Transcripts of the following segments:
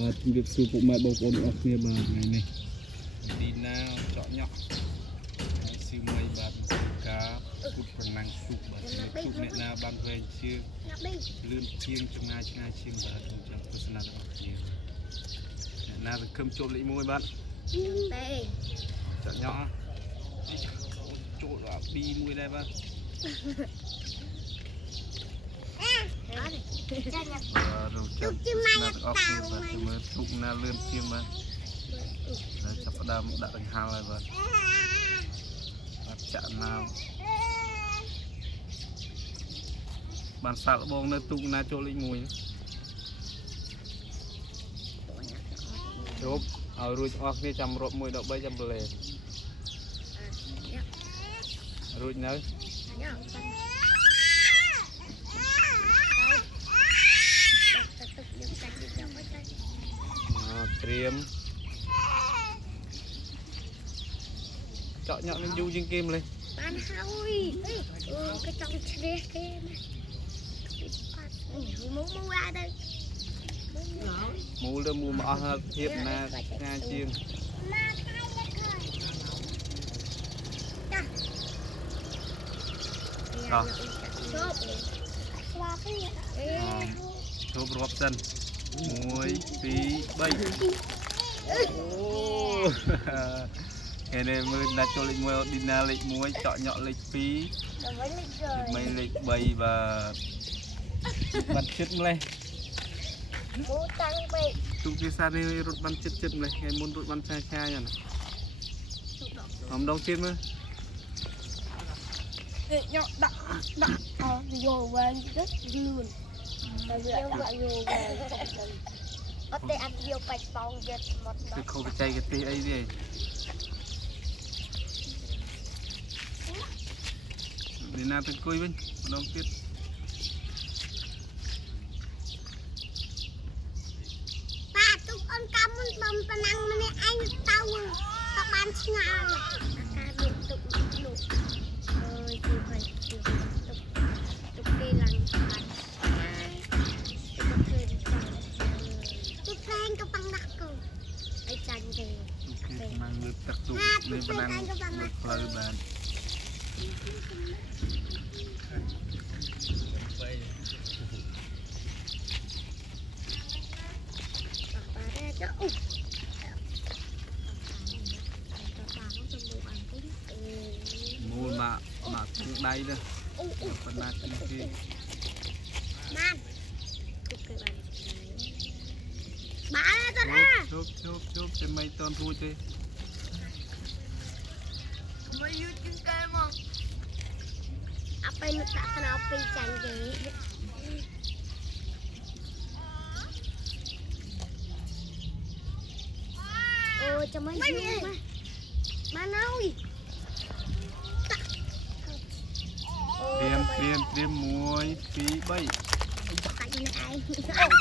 ជំរាបសួរពុកម៉ែបងប្អូនទាំងអស់គ្នាបាទថ្ងៃនេះឌីណាចော့ញ៉ក់ស៊ីមីបាទការគូតប្រណាំងស៊ូបាទគូតអ្នកណាបានវែងជាងលឿនជាងចម្ងាយឆ្ងាយជាងបាទខ្ញុំចាំទស្សនាទាំងអស់គ្នាអ្នកណាសង្ឃឹមចូលលេខ1បាទទេចော့ញ៉ក់ចូលដល់2 1ដែរបាទរកចាំណាស់អស់គ្នាបាទមើលទុកណាលឿនជាងបាទហើយចាប់ផ្ដើមដាក់ដង្ហល់ហើយបាទអត់ចាក់ណាបានសាក់បងនៅទុកណាចូលលេខ1ជប់ឲ្យរួចអស់គ្នាចាំរាប់1 ដល់ 3ចាំប្លែរួចនៅត្រៀមចော့ញ៉ក់នឹងយូរជាងគេម្លេះបានហើយគេចង់ជ្រះគេណាមូអាទៅមូលទៅមូលមកអស់ធៀបណាឆ្ងាយជាងជប់ស្វាពីជប់រាប់សិន1 2 3គេនេះមើលណាចូលលេខ1ឌីណាលេខ1ចော့ញ៉ក់លេខ2មិនលេខ3បាទចិត្តម្លេះមូតាំងពេកទុកភាសានេះរត់បានចិត្តម្លេះថ្ងៃមុនរត់បានឆ្ងាយណាម្ដងទៀតមើលញ៉ក់ដាក់យកវែងទៅលឿនតែវាដាក់យកវែងអត់ទេអត់យកបាច់ប៉ោងយកមកគឺខុសបច្ចេកទេសអីទេឌីណាទៅអង្គុយវិញម្ដងទៀតប៉ាទុកអូនកាមុនបំប៉ណាំងម្នាក់ឯងទៅបានឆ្ងាយការមានទុកលោកអើយជួយឲ្យទុកគេឡើងបានទុកផ្លែងក៏ប៉ាំងដាក់កូនឲ្យចាញ់ទេគេមកលើទឹកទុកនេះប៉ណាំងលើផ្លូវបានមូលមកដៃទៅប៉ុណ្ណាគេបានទុកគេបានទៅណាជប់តែមិនតន់រួចទេមកយូរជាងគេមកអត់ពេលដាក់ខ្នោពីចាញ់គេអូចាំមិនយូរបានហើយត្រៀម1 2 3កាច់នេះឯង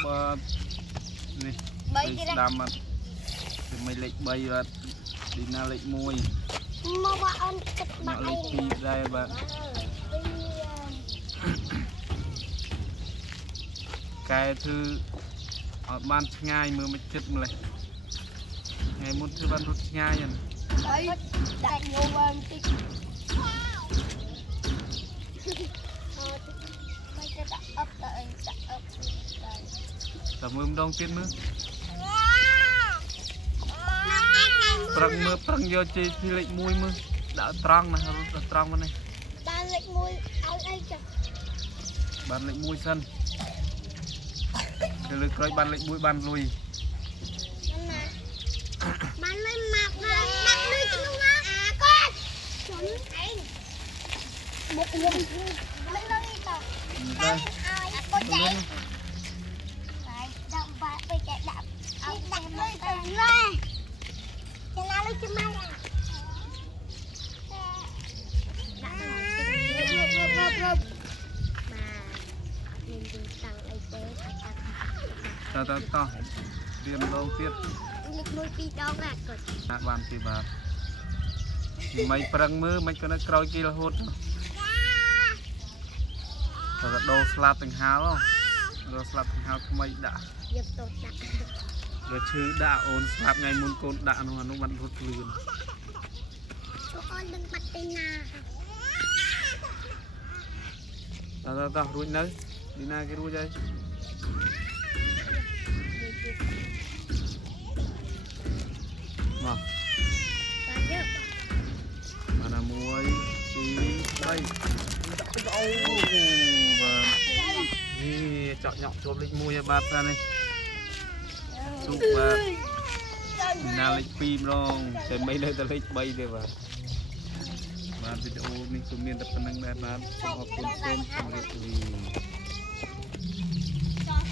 បាទនេះ3ស្ដាំអត់មិនលេខ3បាទឌីណាលេខ1មកបងអូនគិតបាក់លេខ2ដែរបាទកែធ្វើអត់បានឆ្ងាយមើលមិនចិត្តម្លេះថ្ងៃមុនធ្វើបានរត់ឆ្ងាយហ្នឹងហើយដាក់យកបានតិចមិនទៅដាក់អប់ទៅដាក់អប់តែមើលម្ដងទៀតមើលប្រឹងមើលប្រឹងយកជ័យពីលេខ1មើលដាក់ត្រង់ណារត់ត្រង់មកនេះបានលេខ1ឲ្យអីចា៎បានលេខ1សិនទៅលើក្រោយបានលេខ1បានលុយបានលុយមកដាក់លុយក្នុងណាគាត់ជន់ឯងមុខមុខមិនលុយតើឲ្យគាត់ចៃហើយដាក់បាក់ទៅចៃដាក់ឲ្យដាក់លុយទៅណាចាំណាលុយចាំមកដាក់បាទមានយូរតាំងអីទេតត្រៀមម្ដងទៀតលេខ1 2 ដងណាគាត់ដាក់បានពីបាទមិនប្រឹងមើលមិនក៏នៅក្រោយគេរហូតតែដូរស្លាប់ទាំងហាលដូរស្លាប់ទាំងហាលថ្មីដាក់យកតូចដាក់ rồi chứ đã ổn sạp ngày muốn côn đã nó bắn rút lươn cho con đừng bắt tên nào tao ruồi nơi đi na cái ruồi đây mà mana muối xí đây và đi chọn nhọn chụp lịch mui bát ra này chụp và na lịch phim rồi để mấy nơi ta lịch bay đây và video mình cũng miền tập năng đại bán học cùng xem